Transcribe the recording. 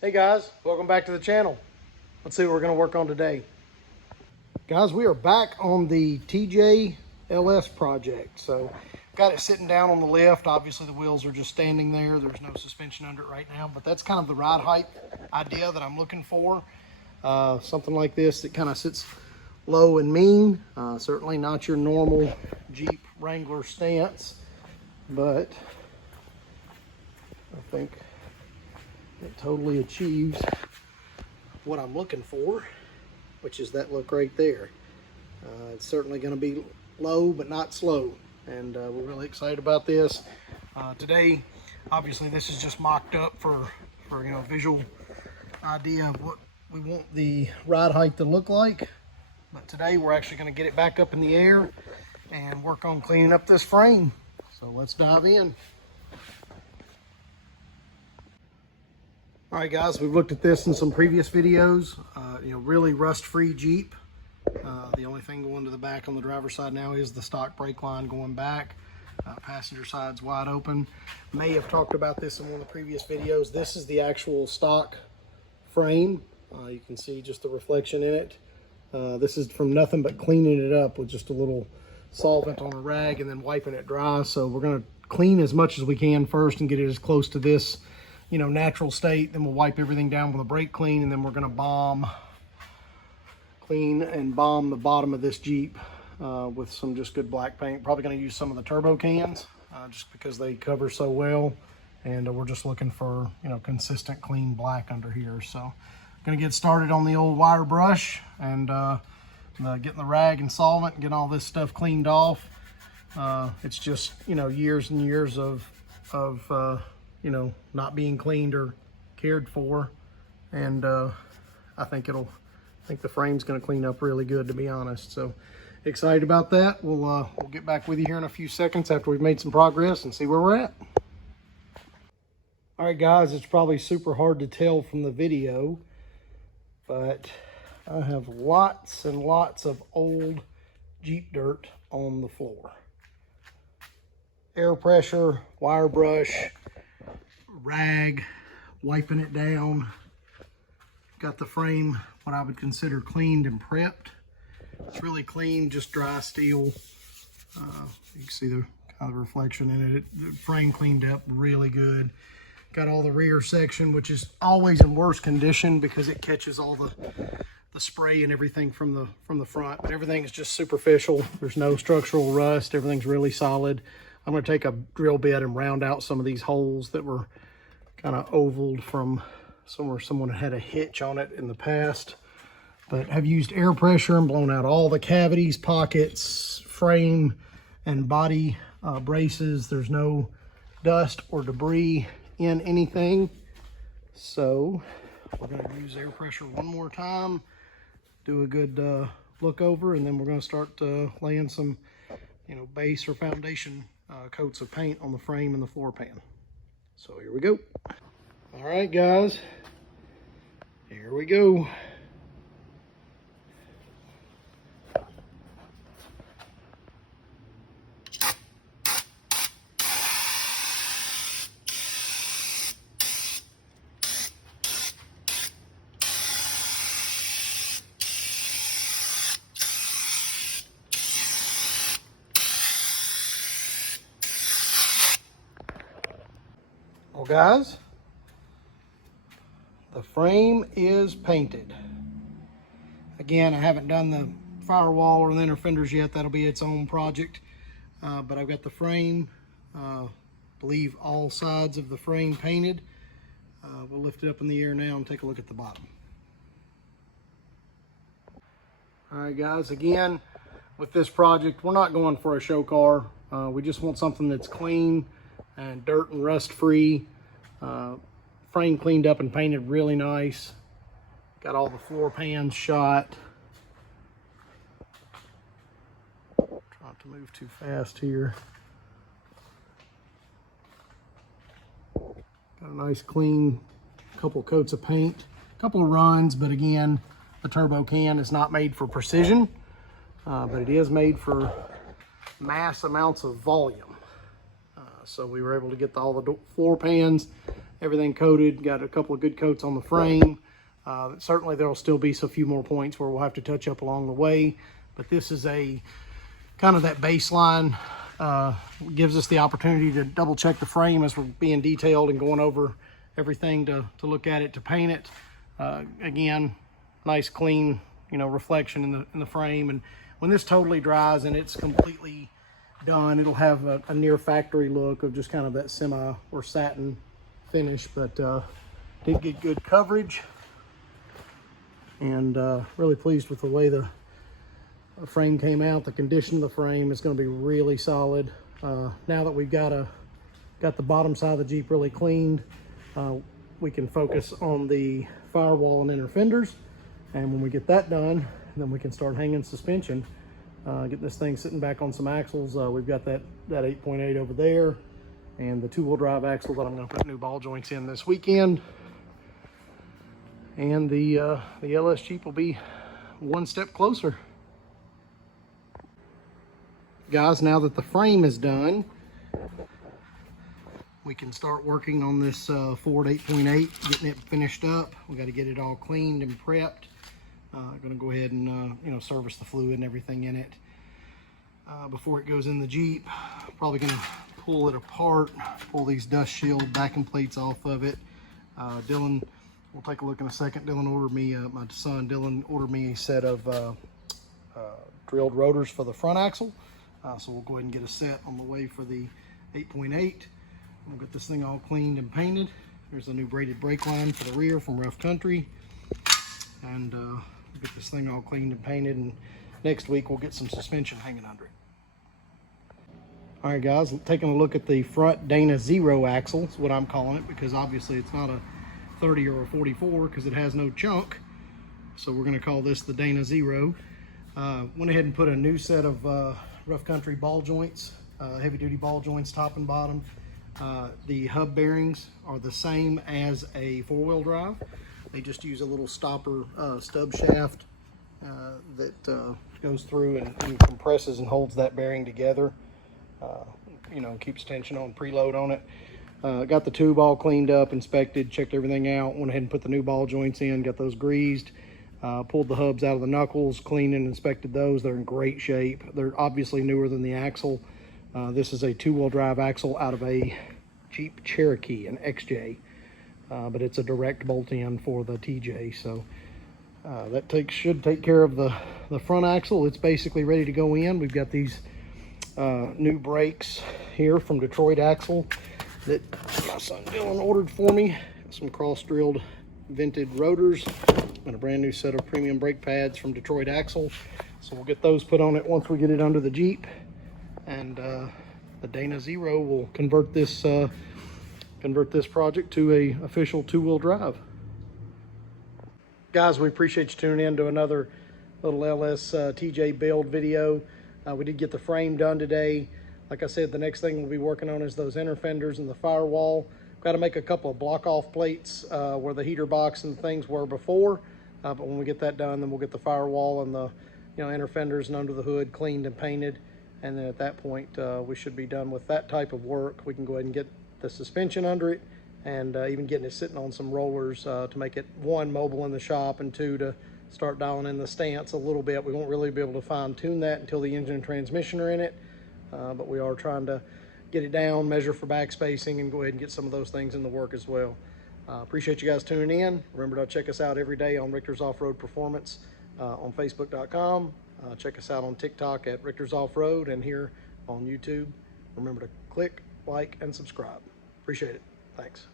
Hey guys, welcome back to the channel. Let's see what we're going to work on today. Guys, we are back on the TJLS project. So got it sitting down on the lift. Obviously the wheels are just standing there. There's no suspension under it right now, but that's kind of the ride height idea that I'm looking for. Something like this that kind of sits low and mean. Certainly not your normal Jeep Wrangler stance, but I think it totally achieves what I'm looking for, which is that look right there. It's certainly going to be low but not slow, and we're really excited about this. Today, obviously this is just mocked up for a visual idea of what we want the ride height to look like. But today we're actually going to get it back up in the air and work on cleaning up this frame. So let's dive in. All right, guys, we've looked at this in some previous videos. Really rust-free Jeep. The only thing going to the back on the driver's side now is the stock brake line going back. Passenger side's wide open. May have talked about this in one of the previous videos. This is the actual stock frame. You can see just the reflection in it. This is from nothing but cleaning it up with just a little solvent on a rag and then wiping it dry. So we're going to clean as much as we can first and get it as close to this natural state. Then we'll wipe everything down with a brake clean, and then we're going to clean and bomb the bottom of this Jeep with some just good black paint. Probably going to use some of the turbo cans just because they cover so well, and we're just looking for consistent clean black under here. So going to get started on the old wire brush and getting the rag and solvent and getting all this stuff cleaned off. It's just years and years of not being cleaned or cared for, and I think the frame's going to clean up really good, to be honest. So excited about that. We'll get back with you here in a few seconds after we've made some progress and see where we're at. All right, guys, it's probably super hard to tell from the video, but I have lots and lots of old Jeep dirt on the floor. Air pressure, wire brush, rag, wiping it down. Got the frame, what I would consider cleaned and prepped. It's really clean, just dry steel. You can see the kind of reflection in it. The frame cleaned up really good. Got all the rear section, which is always in worse condition because it catches all the spray and everything from the front. But everything is just superficial. There's no structural rust. Everything's really solid. I'm going to take a drill bit and round out some of these holes that were kind of ovaled from somewhere someone had a hitch on it in the past. But have used air pressure and blown out all the cavities, pockets, frame, and body braces. There's no dust or debris in anything. So we're going to use air pressure one more time, do a good look over, and then we're going to start laying some base or foundation coats of paint on the frame and the floor pan. So here we go. All right, guys, here we go. Well, guys, the frame is painted. Again, I haven't done the firewall or the inner fenders yet. That'll be its own project. But I've got the frame, believe all sides of the frame painted. We'll lift it up in the air now and take a look at the bottom. All right, guys, again, with this project, we're not going for a show car. We just want something that's clean and dirt and rust free. Frame cleaned up and painted really nice. Got all the floor pans shot. Trying not to move too fast here. Got a nice clean couple coats of paint, a couple of runs, but again, the turbo can is not made for precision, but it is made for mass amounts of volume. So we were able to get all the floor pans everything coated, got a couple of good coats on the frame. Certainly there'll still be a few more points where we'll have to touch up along the way, but this is a kind of that baseline. Gives us the opportunity to double check the frame as we're being detailed and going over everything to look at it, to paint it. Again, nice clean, you know, reflection in the frame. And when this totally dries and it's completely done, it'll have a near factory look of just kind of that semi or satin finish. But did get good coverage, and really pleased with the way the frame came out. The condition of the frame is going to be really solid. Now that we've got the bottom side of the Jeep really cleaned, we can focus on the firewall and inner fenders. And when we get that done, then we can start hanging suspension, get this thing sitting back on some axles. We've got that 8.8 over there, and the two-wheel drive axle that I'm going to put new ball joints in this weekend. And the LS Jeep will be one step closer. Guys, now that the frame is done, we can start working on this Ford 8.8, getting it finished up. We got to get it all cleaned and prepped. Going to go ahead and you know, service the fluid and everything in it before it goes in the Jeep. Probably going to pull it apart, pull these dust shield backing plates off of it. Dylan, we'll take a look in a second. Dylan ordered me, my son Dylan ordered me a set of drilled rotors for the front axle. So we'll go ahead and get a set on the way for the 8.8. We'll get this thing all cleaned and painted. There's a new braided brake line for the rear from Rough Country. And we'll get this thing all cleaned and painted, and next week we'll get some suspension hanging under it. All right, guys, taking a look at the front Dana Zero axle, is what I'm calling it, because obviously it's not a 30 or a 44 because it has no chunk. So we're going to call this the Dana Zero. Went ahead and put a new set of Rough Country ball joints, heavy duty ball joints, top and bottom. The hub bearings are the same as a four-wheel drive. They just use a little stopper stub shaft that goes through and compresses and holds that bearing together. You know, keeps tension on preload on it. Got the tube all cleaned up, inspected, checked everything out. Went ahead and put the new ball joints in, got those greased. Pulled the hubs out of the knuckles, cleaned and inspected those. They're in great shape. They're obviously newer than the axle. This is a two-wheel drive axle out of a Jeep Cherokee, an XJ. But it's a direct bolt-in for the TJ, so that should take care of the front axle. It's basically ready to go in. We've got these new brakes here from Detroit Axle that my son Dylan ordered for me. Some cross-drilled vented rotors and a brand new set of premium brake pads from Detroit Axle. So we'll get those put on it once we get it under the Jeep, and the Dana Zero will convert this project to a official two-wheel drive. Guys, we appreciate you tuning in to another little LS TJ build video. We did get the frame done today. Like I said, the next thing we'll be working on is those inner fenders and the firewall. Got to make a couple of block-off plates where the heater box and things were before. But when we get that done, then we'll get the firewall and the inner fenders and under the hood cleaned and painted. And then at that point, we should be done with that type of work. We can go ahead and get the suspension under it, and even getting it sitting on some rollers to make it, one, mobile in the shop, and two, to start dialing in the stance a little bit. We won't really be able to fine-tune that until the engine and transmission are in it, but we are trying to get it down, measure for back spacing, and go ahead and get some of those things in the work as well. Appreciate you guys tuning in. Remember to check us out every day on Richter's Off-Road Performance on Facebook.com. Check us out on TikTok at Richter's Off-Road, and here on YouTube. Remember to click, like, and subscribe. Appreciate it. Thanks.